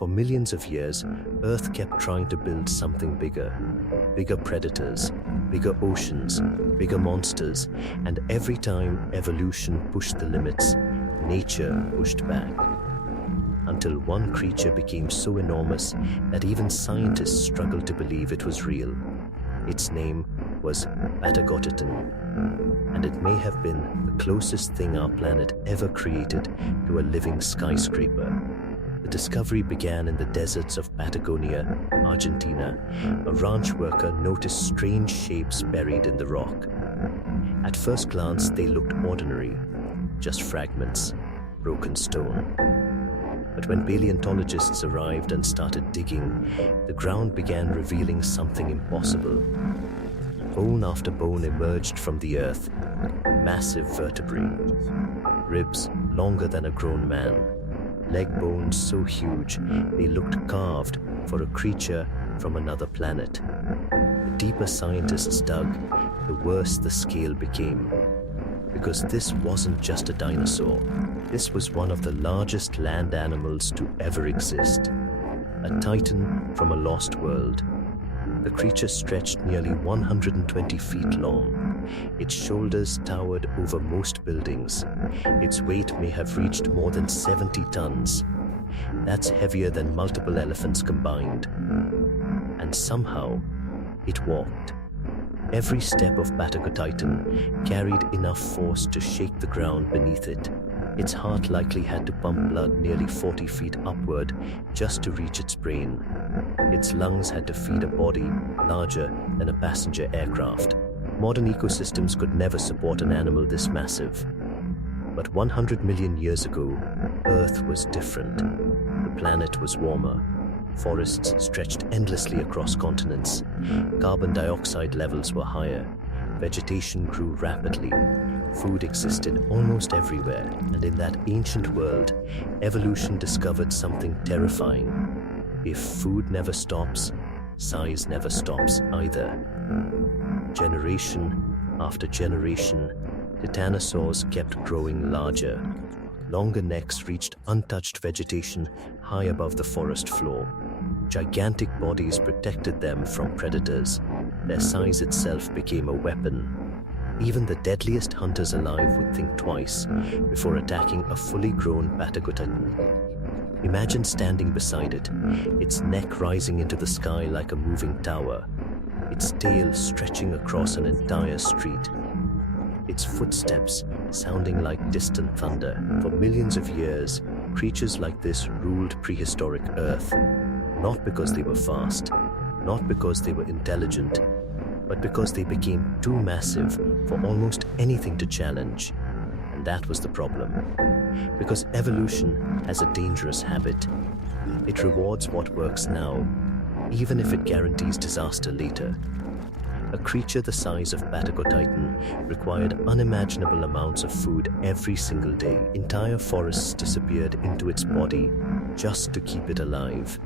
For millions of years, Earth kept trying to build something bigger. Bigger predators, bigger oceans, bigger monsters, and every time evolution pushed the limits, nature pushed back. Until one creature became so enormous that even scientists struggled to believe it was real. Its name was Patagotitan, and it may have been the closest thing our planet ever created to a living skyscraper. The discovery began in the deserts of Patagonia, Argentina. A ranch worker noticed strange shapes buried in the rock. At first glance, they looked ordinary, just fragments, broken stone. But when paleontologists arrived and started digging, the ground began revealing something impossible. Bone after bone emerged from the earth, massive vertebrae, ribs longer than a grown man, leg bones so huge they looked carved for a creature from another planet. The deeper scientists dug, the worse the scale became. Because this wasn't just a dinosaur. This was one of the largest land animals to ever exist. A titan from a lost world. The creature stretched nearly 120 feet long. Its shoulders towered over most buildings. Its weight may have reached more than 70 tons. That's heavier than multiple elephants combined. And somehow, it walked. Every step of Patagotitan carried enough force to shake the ground beneath it. Its heart likely had to pump blood nearly 40 feet upward just to reach its brain. Its lungs had to feed a body larger than a passenger aircraft. Modern ecosystems could never support an animal this massive. But 100 million years ago, Earth was different. The planet was warmer. Forests stretched endlessly across continents. Carbon dioxide levels were higher. Vegetation grew rapidly. Food existed almost everywhere. And in that ancient world, evolution discovered something terrifying. If food never stops, size never stops either. Generation after generation, Titanosaurs kept growing larger. Longer necks reached untouched vegetation high above the forest floor. Gigantic bodies protected them from predators. Their size itself became a weapon. Even the deadliest hunters alive would think twice before attacking a fully grown Patagotitan. Imagine standing beside it, its neck rising into the sky like a moving tower, its tail stretching across an entire street. Its footsteps sounding like distant thunder. For millions of years, creatures like this ruled prehistoric Earth, not because they were fast, not because they were intelligent, but because they became too massive for almost anything to challenge. And that was the problem. Because evolution has a dangerous habit. It rewards what works now, even if it guarantees disaster later. A creature the size of Patagotitan required unimaginable amounts of food every single day. Entire forests disappeared into its body just to keep it alive.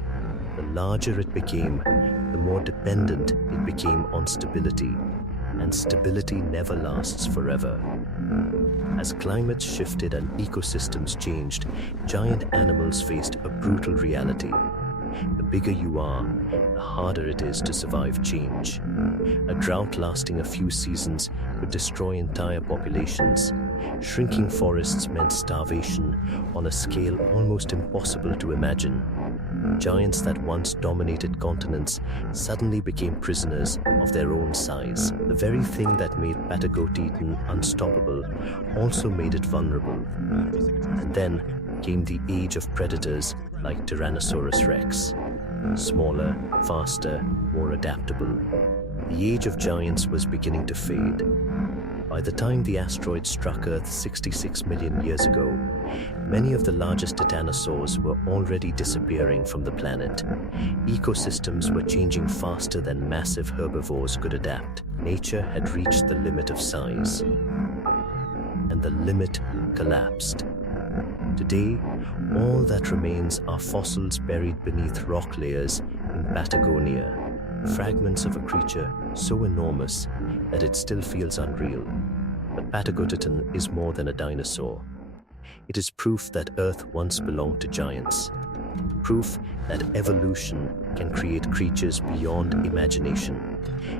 The larger it became, the more dependent it became on stability. And stability never lasts forever. As climates shifted and ecosystems changed, giant animals faced a brutal reality. The bigger you are, the harder it is to survive change. A drought lasting a few seasons could destroy entire populations. Shrinking forests meant starvation on a scale almost impossible to imagine. Giants that once dominated continents suddenly became prisoners of their own size. The very thing that made Patagotitan unstoppable also made it vulnerable. And then came the age of predators like Tyrannosaurus Rex. Smaller, faster, more adaptable. The age of giants was beginning to fade. By the time the asteroid struck Earth 66 million years ago, many of the largest titanosaurs were already disappearing from the planet. Ecosystems were changing faster than massive herbivores could adapt. Nature had reached the limit of size. And the limit collapsed. Today, all that remains are fossils buried beneath rock layers in Patagonia. Fragments of a creature so enormous that it still feels unreal. But Patagotitan is more than a dinosaur. It is proof that Earth once belonged to giants. Proof that evolution can create creatures beyond imagination,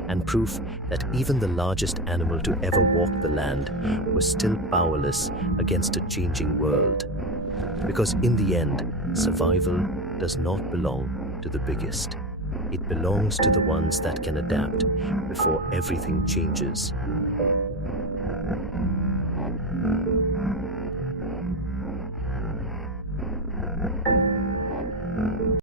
and proof that even the largest animal to ever walk the land was still powerless against a changing world. Because in the end, survival does not belong to the biggest. It belongs to the ones that can adapt before everything changes.